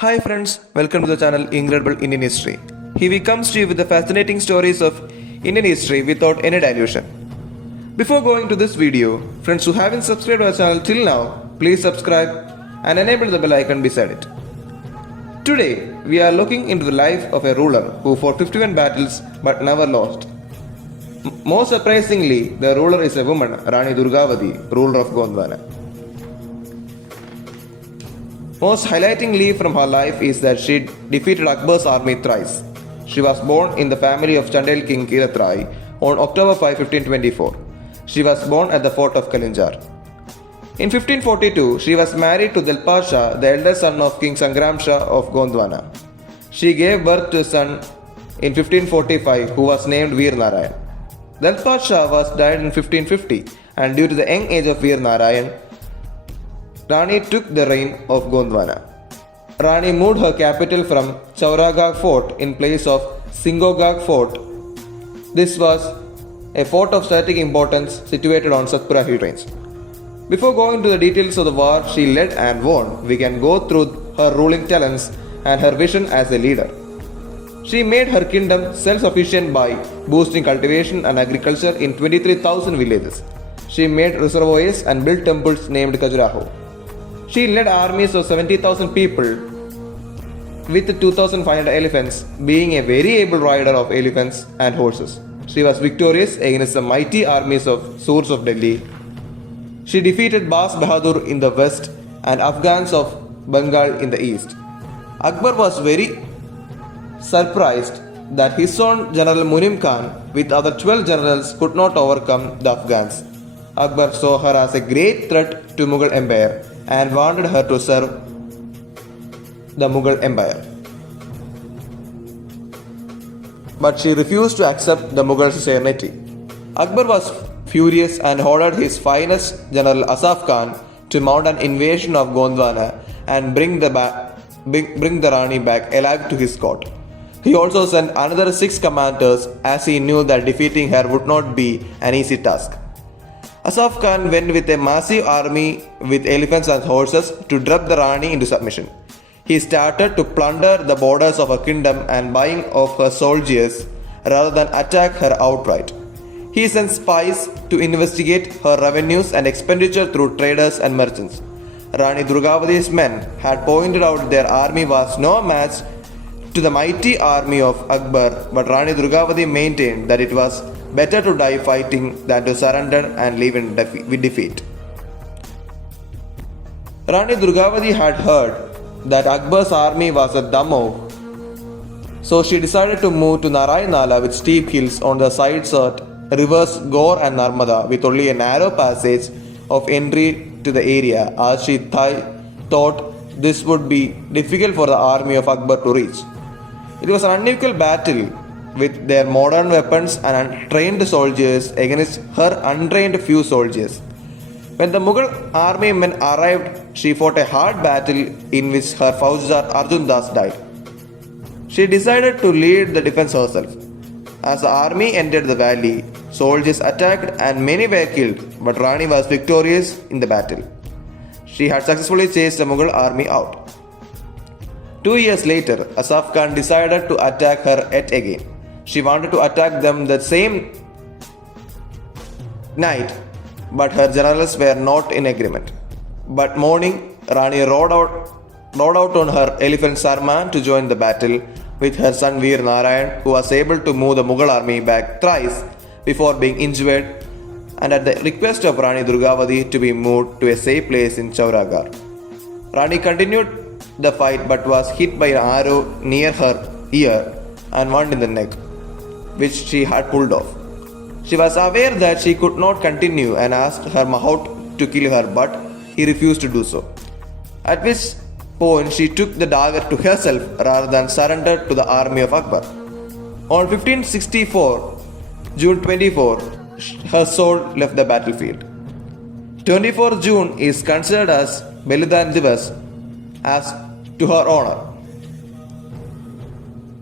Hi friends, welcome to the channel Incredible Indian History. Here we comes to you with the fascinating stories of Indian history without any dilution. Before going to this video, friends who haven't subscribed our channel till now, please subscribe and enable the bell icon beside it. Today, we are looking into the life of a ruler who fought 51 battles but never lost. Most surprisingly, the ruler is a woman, Rani Durgavati, ruler of Gondwana. Most highlightingly from her life is that she defeated Akbar's army thrice. She was born in the family of Chandel king Kiratrai on October 5, 1524. She was born at the fort of Kalinjar. In 1542, she was married to Dilpar Shah, the elder son of King Sangram Shah of Gondwana. She gave birth to a son in 1545 who was named Veer Narayan. Dilpar Shah was died in 1550 and due to the young age of Veer Narayan, Rani took the reign of Gondwana. Rani moved her capital from Chauragag fort in place of Singogag fort. This was a fort of strategic importance situated on Satpura hill range. Before going to the details of the war she led and won, we can go through her ruling talents and her vision as a leader. She made her kingdom self-sufficient by boosting cultivation and agriculture in 23,000 villages. She made reservoirs and built temples named Khajuraho. She led armies of 70,000 people with 2,500 elephants, being a very able rider of elephants and horses. She was victorious against the mighty armies of Surs of Delhi. She defeated Bas Bahadur in the west and Afghans of Bengal in the east. Akbar was very surprised that his own General Munim Khan with other 12 generals could not overcome the Afghans. Akbar saw her as a great threat to Mughal Empire and wanted her to serve the Mughal Empire. But she refused to accept the Mughal sovereignty. Akbar was furious and ordered his finest general Asaf Khan to mount an invasion of Gondwana and bring the Rani back alive to his court. He also sent another 6 commanders as he knew that defeating her would not be an easy task. Asaf Khan went with a massive army with elephants and horses to drive the Rani into submission. He started to plunder the borders of her kingdom and buying of her soldiers rather than attack her outright. He sent spies to investigate her revenues and expenditure through traders and merchants. Rani Durgavati's men had pointed out their army was no match to the mighty army of Akbar, but Rani Durgavati maintained that it was better to die fighting than to surrender and live with defeat. Rani Durgavati had heard that Akbar's army was at Damoh, so she decided to move to Narayanala with steep hills on the sides of rivers Gaur and Narmada with only a narrow passage of entry to the area, as she thought this would be difficult for the army of Akbar to reach. It was an unequal battle with their modern weapons and untrained soldiers against her untrained few soldiers. When the Mughal army men arrived, she fought a hard battle in which her Faujdar Arjun Das died. She decided to lead the defense herself. As the army entered the valley, soldiers attacked and many were killed, but Rani was victorious in the battle. She had successfully chased the Mughal army out. 2 years later, Asaf Khan decided to attack her yet again. She wanted to attack them the same night, but her generals were not in agreement. But morning, Rani rode out on her elephant Sarman to join the battle with her son Veer Narayan, who was able to move the Mughal army back thrice before being injured, and at the request of Rani Durgavati to be moved to a safe place in Chauragar. Rani continued the fight but was hit by an arrow near her ear and wound in the neck, which she had pulled off. She was aware that she could not continue and asked her Mahout to kill her, but he refused to do so. At which point she took the dagger to herself rather than surrender to the army of Akbar. On 1564, June 24, her soul left the battlefield. 24 June is considered as Balidan Divas as to her honor.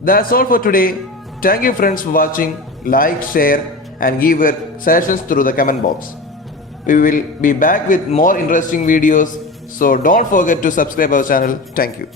That's all for today. Thank you friends for watching. Like, share and give your suggestions through the comment box. We will be back with more interesting videos, so don't forget to subscribe our channel. Thank you.